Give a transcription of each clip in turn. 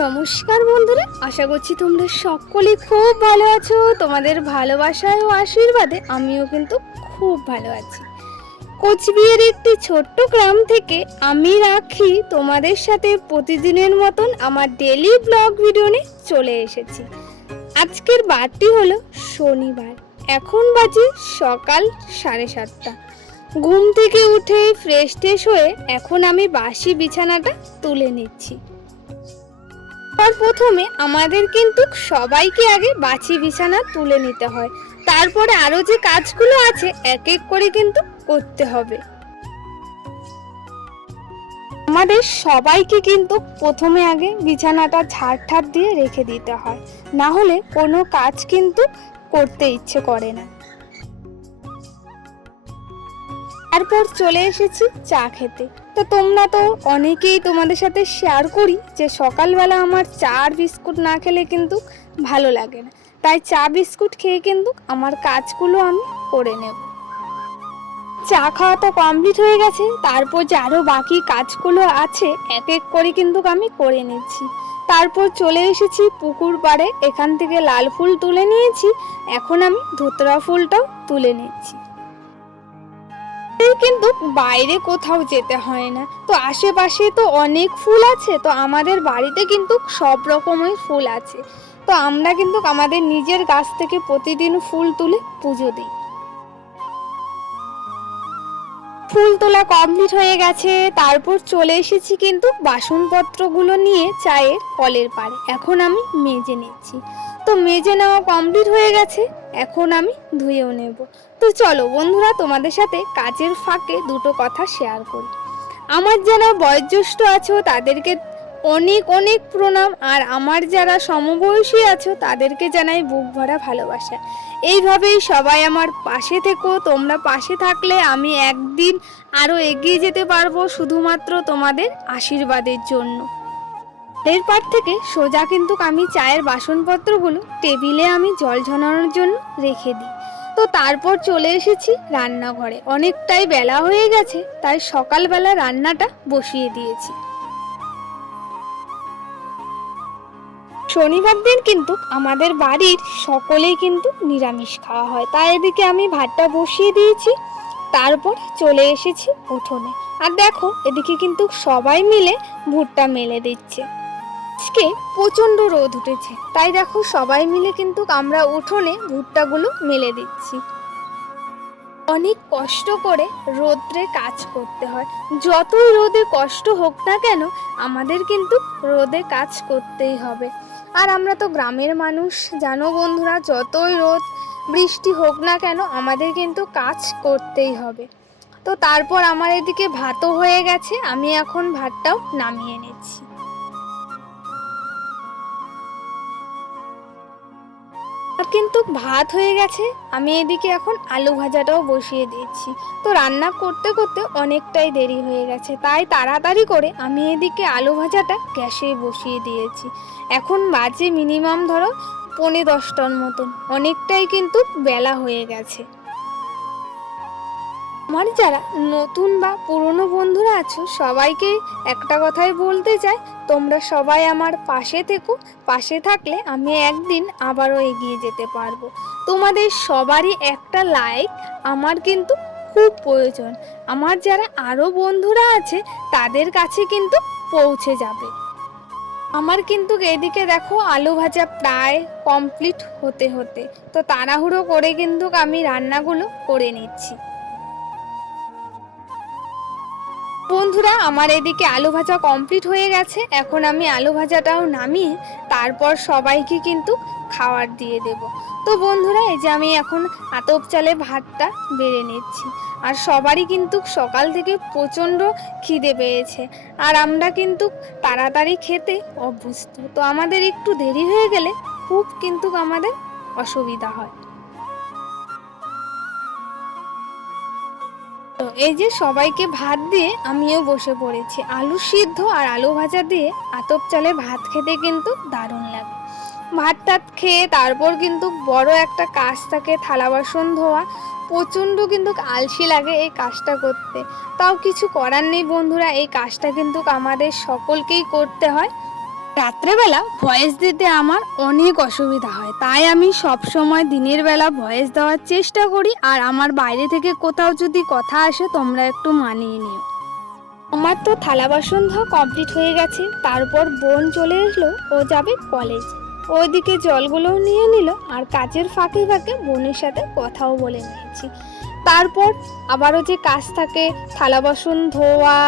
নমস্কার বন্ধুরা, আশা করছি তোমরা সকলে খুব ভালো আছো। তোমাদের ভালোবাসায় ও আশীর্বাদে আমিও কিন্তু খুব ভালো আছি। কোচবিহারের একটি ছোট্ট গ্রাম থেকে আমি রাখি তোমাদের সাথে প্রতিদিনের মতন আমার ডেলি ব্লগ ভিডিও নিয়ে চলে এসেছি। আজকের বারটি হলো শনিবার, এখন বাজে সকাল সাড়ে সাতটা। ঘুম থেকে উঠে ফ্রেশ ট্রেশ হয়ে এখন আমি বাসি বিছানাটা তুলে নিচ্ছি। আর প্রথমে আমাদের কিন্তু সবাইকে আগে বাছি বিছানা তুলে নিতে হয়। তারপরে আরও যে কাজগুলো আছে, এক এক করে কিন্তু করতে হবে। আমাদের সবাইকে কিন্তু প্রথমে আগে বিছানাটা ঝাড় ঠাট দিয়ে রেখে দিতে হয়। না হলে কোনো কাজ কিন্তু করতে ইচ্ছে করে না। তারপর চলে এসেছি চা খেতে। তো তোমরা তো অনেকেই তোমাদের সাথে শেয়ার করি যে সকালবেলা আমার চা আর বিস্কুট না খেলে কিন্তু ভালো লাগে না। তাই চা বিস্কুট খেয়ে কিন্তু আমার কাজগুলো আমি করে নেব। চা খাওয়া তো কমপ্লিট হয়ে গেছে, তারপর যে আরও বাকি কাজগুলো আছে এক এক করে কিন্তু আমি করে নিচ্ছি। তারপর চলে এসেছি পুকুর পাড়ে, এখান থেকে লাল ফুল তুলে নিয়েছি, এখন আমি ধুতরা ফুলটাও তুলে নিচ্ছি। কিন্তু বাইরে কোথাও যেতে হয় না। তো আশেপাশে তো অনেক ফুল আছে, তো আমাদের বাড়িতে কিন্তু সব রকমই ফুল আছে। তো আমরা কিন্তু আমাদের নিজের গাছ থেকে প্রতিদিন ফুল তুলে পুজো দিই। ফুল তোলা কমপ্লিট হয়ে গেছে। তারপর চলে এসেছি কিন্তু বাসনপত্রগুলো নিয়ে চায়ের কলের পাড়ে। এখন আমি মেজে নিচ্ছি। তো মেজে নেওয়া কমপ্লিট হয়ে গেছে। এখন আমি ধুয়েও নেব। তো চলো বন্ধুরা, তোমাদের সাথে কাজের ফাঁকে দুটো কথা শেয়ার করি। আমার যারা বয়োজ্যেষ্ঠ আছো, তাদেরকে অনেক অনেক প্রণাম। আর আমার যারা সমবয়সী আছো, তাদেরকে জানাই বুক ভরা ভালোবাসা। এইভাবেই সবাই আমার পাশে থেকো। তোমরা পাশে থাকলে আমি একদিন আরও এগিয়ে যেতে পারব শুধুমাত্র তোমাদের আশীর্বাদের জন্য। এরপর থেকে সোজা কিন্তু আমি চায়ের বাসনপত্রগুলো টেবিলে আমি জল ঝরানোর জন্য রেখে দিই। তো তারপর চলে এসেছি রান্নাঘরে। অনেকটাই বেলা হয়ে গেছে, তাই সকালবেলা রান্নাটা বসিয়ে দিয়েছি। শনিবার দিন কিন্তু আমাদের বাড়ির সকলেই কিন্তু নিরামিষ খাওয়া হয়। তাই এদিকে আমি ভাতটা বসিয়ে দিয়েছি, তারপর চলে এসেছি উঠোনে। আর দেখো, এদিকে কিন্তু সবাই মিলে ভুট্টা মেলে দিচ্ছে। আজকে প্রচণ্ড রোদ উঠেছে, তাই দেখো সবাই মিলে কিন্তু আমরা উঠোনে ভুট্টাগুলো মেলে দিচ্ছি। অনেক কষ্ট করে রোদ্রে কাজ করতে হয়। যতই রোদে কষ্ট হোক না কেন, আমাদের কিন্তু রোদে কাজ করতেই হবে। আর আমরা তো গ্রামের মানুষ। জানো বন্ধুরা, যতই রোদ, বৃষ্টি হোক না কেন, আমাদের কিন্তু কাজ করতেই হবে। তো তারপর আমার এদিকে ভাতও হয়ে গেছে, আমি এখন ভাতটাও নামিয়ে নিচ্ছি। কিন্তু ভাত হয়ে গেছে। আমি এদিকে এখন আলু ভাজাটাও বসিয়ে দিয়েছি তো রান্না করতে করতে অনেকটাই দেরি হয়ে গেছে। তাই তাড়াতাড়ি করে আমি এদিকে আলু ভাজাটা গ্যাসে বসিয়ে দিয়েছি। এখন বাজে মিনিমাম ধরো পনেরো দশটার মতন। অনেকটাই কিন্তু বেলা হয়ে গেছে। আমার যারা নতুন বা পুরনো বন্ধুরা আছো, সবাইকে একটা কথাই বলতে চাই। তোমরা সবাই আমার পাশে থেকো। পাশে থাকলে আমি একদিন আবারও এগিয়ে যেতে পারব। তোমাদের সবারই একটা লাইক আমার কিন্তু খুব প্রয়োজন। আমার যারা আরও বন্ধুরা আছে, তাদের কাছে কিন্তু পৌঁছে যাবে। আমার কিন্তু এদিকে দেখো আলু ভাজা প্রায় কমপ্লিট হতে হতে। তো তাড়াহুড়ো করে কিন্তু আমি রান্নাগুলো করে নিচ্ছি। বন্ধুরা, আমার এদিকে আলু ভাজা কমপ্লিট হয়ে গেছে। এখন আমি আলু ভাজাটাও নামিয়ে তারপর সবাইকে কিন্তু খাবার দিয়ে দেব। তো বন্ধুরা, এই যে আমি এখন আতপ চালে ভাতটা বেড়ে নিচ্ছি। আর সবারই কিন্তু সকাল থেকে প্রচণ্ড খিদে পেয়েছে। আর আমরা কিন্তু তাড়াতাড়ি খেতে অভ্যস্ত। তো আমাদের একটু দেরি হয়ে গেলে খুব কিন্তু আমাদের অসুবিধা হয়। তো এই যে সবাইকে ভাত দিয়ে আমিও বসে পড়েছি। আলু সিদ্ধ আর আলু ভাজা দিয়ে আতপ চালে ভাত খেতে কিন্তু দারুণ লাগে। ভাত টাত খেয়ে তারপর কিন্তু বড় একটা কাজ থাকে থালা বাসন ধোয়া। প্রচণ্ড কিন্তু আলসি লাগে এই কাজটা করতে। তাও কিছু করার নেই বন্ধুরা, এই কাজটা কিন্তু আমাদের সকলকেই করতে হয়। রাত্রেবেলা ভয়েস দিতে আমার অনেক অসুবিধা হয়। তাই আমি সব সময় দিনের বেলা ভয়েস দেওয়ার চেষ্টা করি আর আমার বাইরে থেকে কোথাও যদি কথা আসে তোমরা একটু মানিয়ে নিও। আমার তো থালা বাসন ধোয়া কমপ্লিট হয়ে গেছে, তারপর বোন চলে এসলো ও যাবে কলেজ ওইদিকে জলগুলোও নিয়ে নিল আর কাজের ফাঁকে ফাঁকে বোনের সাথে কথাও বলে নিয়েছি। তারপর আবারও যে কাজ থাকে, থালা বাসন ধোয়া,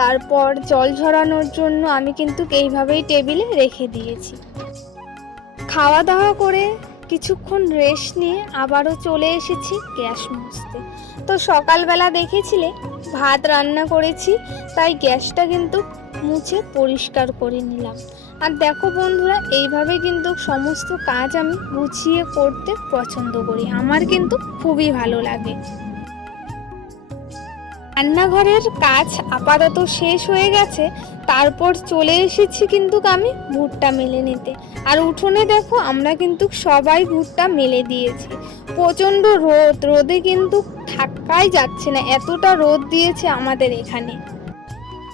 তারপর জল ঝরানোর জন্য আমি কিন্তু এইভাবেই টেবিলে রেখে দিয়েছি। খাওয়া দাওয়া করে কিছুক্ষণ রেস্ট নিয়ে আবারও চলে এসেছি গ্যাস মুছতে। তো সকালবেলা দেখেছিলে, ভাত রান্না করেছি, তাই গ্যাসটা কিন্তু মুছে পরিষ্কার করে নিলাম। আর দেখো বন্ধুরা, এইভাবে কিন্তু সমস্ত কাজ আমি গুছিয়ে করতে পছন্দ করি। আমার কিন্তু খুবই ভালো লাগে। রান্নাঘরের কাজ আপাতত শেষ হয়ে গেছে, তারপর চলে এসেছি কিন্তু আমি ভুট্টা মেলে নিতে। আর উঠোনে দেখো, আমরা কিন্তু সবাই ভুট্টা মেলে দিয়েছি। প্রচণ্ড রোদ, রোদে কিন্তু থাকাই যাচ্ছে না, এতটা রোদ দিয়েছে আমাদের এখানে।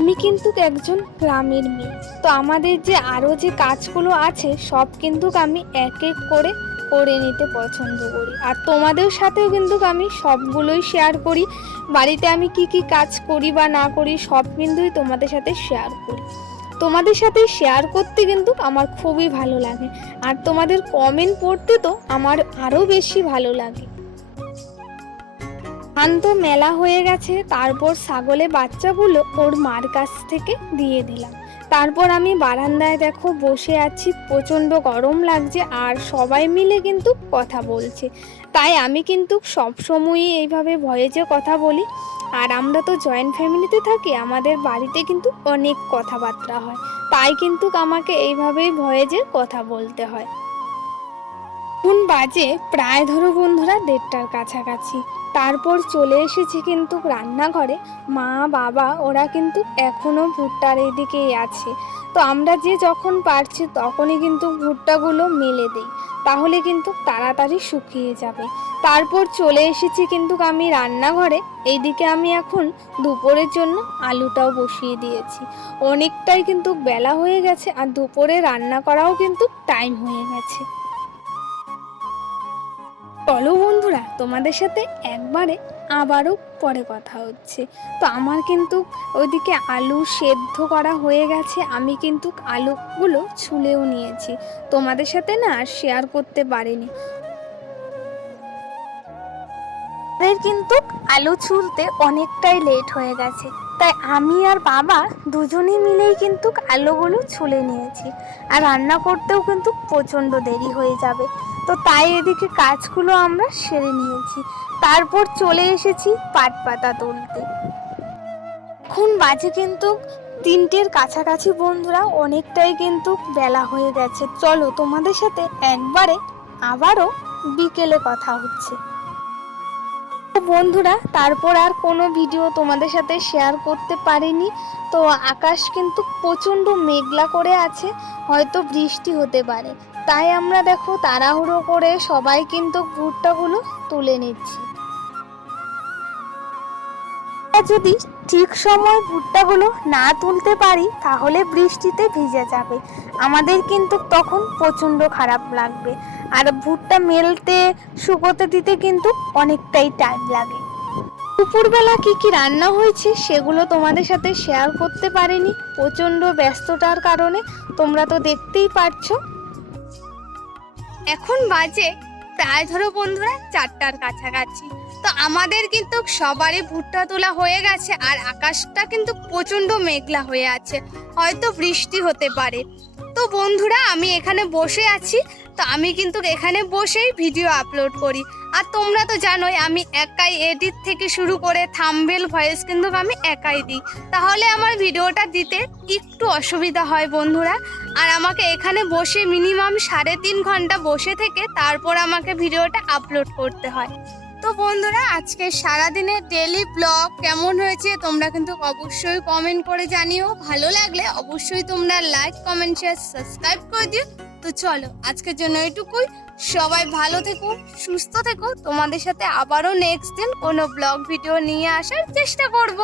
আমি কিন্তু একজন গ্রামের মেয়ে। তো আমাদের যে আরও যে কাজগুলো আছে, সব কিন্তু আমি এক এক করে করে নিতে পছন্দ করি। আর তোমাদের সাথেও কিন্তু আমি সবগুলোই শেয়ার করি। বাড়িতে আমি কি কি কাজ করি বা না করি, সব কিন্তুই তোমাদের সাথে শেয়ার করি। তোমাদের সাথে শেয়ার করতে কিন্তু আমার খুবই ভালো লাগে। আর তোমাদের কমেন্ট পড়তে তো আমার আরও বেশি ভালো লাগে। শান্ত মেলা হয়ে গেছে, তারপর ছাগলে বাচ্চাগুলো ওর মার কাছ থেকে দিয়ে দিলাম। তারপর আমি বারান্দায় দেখো বসে আছি, প্রচণ্ড গরম লাগছে আর সবাই মিলে কিন্তু কথা বলছে। তাই আমি কিন্তু সবসময়ই এইভাবে ভয়েজে কথা বলি। আর আমরা তো জয়েন্ট ফ্যামিলিতে থাকি, আমাদের বাড়িতে কিন্তু অনেক কথাবার্তা হয়। তাই কিন্তু আমাকে এইভাবেই ভয়েজে কথা বলতে হয়। এখন বাজে প্রায় ধরো বন্ধুরা দেড়টার কাছাকাছি। তারপর চলে এসেছি কিন্তু রান্নাঘরে। মা, বাবা, ওরা কিন্তু এখনও ভুট্টার এদিকেই আছে। তো আমরা যে যখন পারছি তখনই কিন্তু ভুট্টাগুলো মেলে দিই। তাহলে কিন্তু তাড়াতাড়ি শুকিয়ে যাবে। তারপর চলে এসেছি কিন্তু আমি রান্নাঘরে। এইদিকে আমি এখন দুপুরের জন্য আলুটাও বসিয়ে দিয়েছি। অনেকটাই কিন্তু বেলা হয়ে গেছে আর দুপুরে রান্না করাও কিন্তু টাইম হয়ে গেছে। চলো বন্ধুরা, তোমাদের সাথে একবারে আবারও পরে কথা হচ্ছে। তো আমার কিন্তু ওইদিকে আলু সেদ্ধ করা হয়ে গেছে, আমি কিন্তু আলুগুলো ছুলেও নিয়েছি। তোমাদের সাথে না আর শেয়ার করতে পারিনি। কিন্তু আলু ছুলতে অনেকটাই লেট হয়ে গেছে, তাই আমি আর বাবা দুজনে মিলেই কিন্তু আলুগুলো ছুলে নিয়েছি। আর রান্না করতেও কিন্তু প্রচণ্ড দেরি হয়ে যাবে। তো তাই এদিকে কাজগুলো আমরা সেরে নিয়েছি। তারপর চলে এসেছি পাট পাতা তুলতে। এখন বাজে কিন্তু তিনটের কাছাকাছি বন্ধুরা, অনেকটাই কিন্তু বেলা হয়ে গেছে। চলো তোমাদের সাথে একবারে আবারও বিকেলে কথা হচ্ছে। বন্ধুরা, তারপর আর কোনো ভিডিও তোমাদের সাথে শেয়ার করতে পারিনি। তো আকাশ কিন্তু প্রচণ্ড মেঘলা করে আছে, হয়তো বৃষ্টি হতে পারে। তাই আমরা দেখো তাড়াহুড়ো করে সবাই কিন্তু ভুট্টাগুলো তুলে নিচ্ছি। যদি ঠিক সময় ভুট্টাগুলো না তুলতে পারি, তাহলে বৃষ্টিতে ভিজে যাবে। আমাদের কিন্তু তখন প্রচণ্ড খারাপ লাগবে। আর ভুট্টা মেলতে, শুকোতে দিতে কিন্তু অনেকটাই টাইম লাগে। দুপুরবেলা কি কি রান্না হয়েছে সেগুলো তোমাদের সাথে শেয়ার করতে পারিনি। প্রচণ্ড ব্যস্ততার কারণে তোমরা তো দেখতেই পারছ। এখন বাজে প্রায় ধরো বন্ধুরা চারটার কাছাকাছি। তো আমাদের কিন্তু সবারই ভুট্টা তোলা হয়ে গেছে আর আকাশটা কিন্তু প্রচণ্ড মেঘলা হয়ে আছে। হয়তো বৃষ্টি হতে পারে। তো বন্ধুরা, আমি এখানে বসে আছি। তো আমি কিন্তু এখানে বসেই ভিডিও আপলোড করি। আর তোমরা তো জানোই, আমি একাই এডিট থেকে শুরু করে থাম্বেল ভয়েস কিন্তু আমি একাই দিই। তাহলে আমার ভিডিওটা দিতে একটু অসুবিধা হয় বন্ধুরা। আর আমাকে এখানে বসে মিনিমাম সাড়ে তিন ঘণ্টা বসে থেকে তারপর আমাকে ভিডিওটা আপলোড করতে হয়। তো বন্ধুরা, আজকে সারাদিনের ডেলি ব্লগ কেমন হয়েছে তোমরা কিন্তু অবশ্যই কমেন্ট করে জানিও। ভালো লাগলে অবশ্যই তোমরা লাইক কমেন্ট শেয়ার সাবস্ক্রাইব করে দিও। তো চলো, আজকের জন্য এটুকুই। সবাই ভালো থেকো, সুস্থ থেকো। তোমাদের সাথে আবারও নেক্সট দিন কোনো ব্লগ ভিডিও নিয়ে আসার চেষ্টা করব।